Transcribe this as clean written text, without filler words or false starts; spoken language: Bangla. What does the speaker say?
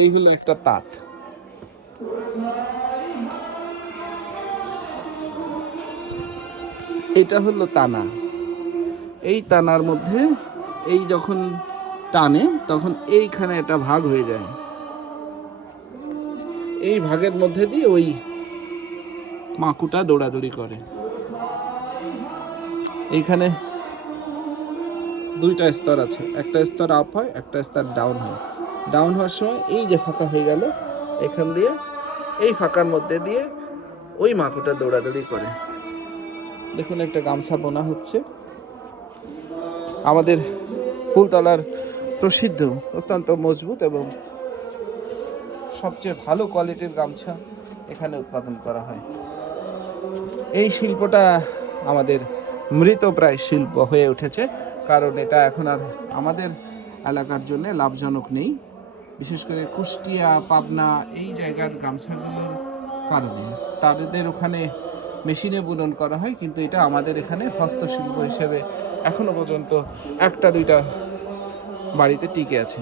এই হলো একটা তাঁত। এটা হলো তানা। এই তানার মধ্যে এই যখন টানে তখন এইখানে একটা ভাগ হয়ে যায়, এই ভাগের মধ্যে দিয়ে ওই মাকুটা দৌড়াদৌড়ি করে। এইখানে দুইটা স্তর আছে, একটা স্তর আপ হয়, একটা স্তর ডাউন হয়। ডাউন হওয়ার সময় এই যে ফাঁকা হয়ে গেল, এখান দিয়ে এই ফাঁকার মধ্যে দিয়ে ওই মাকুটা দৌড়াদৌড়ি করে। দেখুন একটা গামছা বোনা হচ্ছে। আমাদের ফুলতলার প্রসিদ্ধ, অত্যন্ত মজবুত এবং সবচেয়ে ভালো কোয়ালিটির গামছা এখানে উৎপাদন করা হয়। এই শিল্পটা আমাদের মৃতপ্রায় শিল্প হয়ে উঠেছে, কারণ এটা এখন আর আমাদের এলাকার জন্য লাভজনক নেই। বিশেষ করে কুষ্টিয়া, পাবনা এই জায়গার গামছাগুলোর কারণে তাদের ওখানে মেশিনে বুনন করা হয়, কিন্তু এটা আমাদের এখানে হস্তশিল্প হিসেবে এখনো পর্যন্ত একটা দুইটা বাড়িতে টিকে আছে।